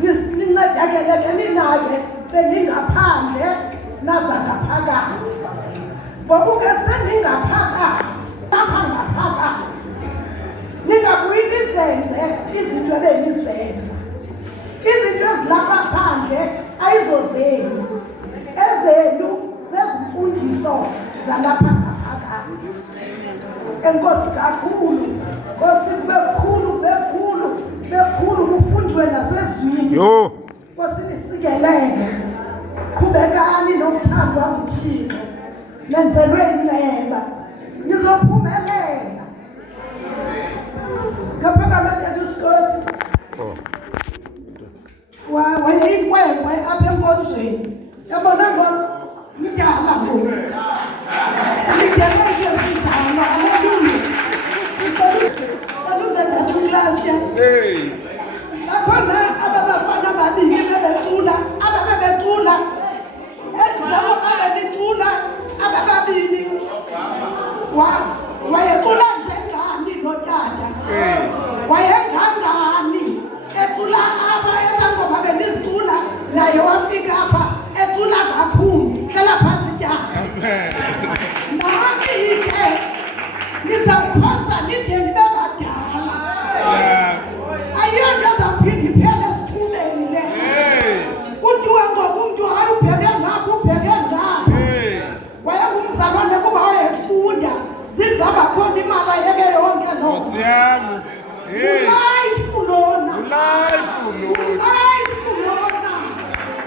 Nincedakele ninaye beningaphandle nazangaphakathi. Ngoba ke seningaphakathi, lapha ngaphakathi. Ningabuyi nizenze izinto ebenizenza. Izinto ezilapha phandle ayizozenu. Ezenu zezimfundiso zalapha ngaphakathi. Enkosi kakhulu. Nkosi bekhulu kufundiwe nasezwini. Nkosi nisikelele. Qhubekani nomthando kaThixo. Nenzelwe inceba. Nizophumelela. Kaphakamela uScott. Wayeyinkwenkwe apha enkonzweni. Yabona ngoku mdala ngoku. Sidele into ezinjalo. Bakhona ababafana babili bebecula, ababebecula. Njalo ababecula, abababili. Wayecula njengani lo tata? Wayengangani? Ecula apha esangoma benizicula, naye wafika apha ecula kakhulu. Hlala phansi tata. Naki-ke nizawuphonsa nide nibe badala. Ayonto ezawuphinda iphele esithubeni le. Kuthiwa ngoku umntu hayi ubheke ngapha ubheke ngapha. Wayengumzalwane kuba wayefunda. Zizaba khona imali ayeke yonke loo. Ulife lona.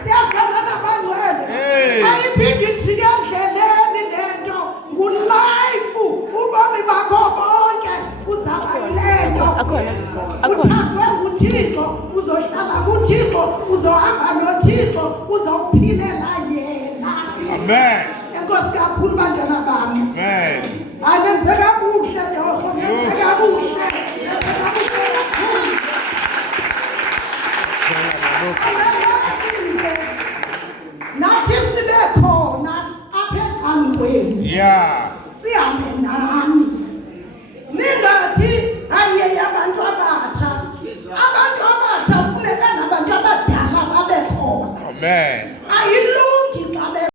Siyabona nabangcwele. Ayiphinde ijike endleleni le nto. Ulife. Ubomi bakho bonke uzaba yile nto. Uthandwe nguThixo, uzohlala kuThixo, uzohamba noThixo, uzophilela yena. Amen. Enkosi kakhulu bantwana bami. Amen. Ayenze kakuhle Jehova, yenze kakuhle. Nathi sibe khona apha ethangweni. Yeah.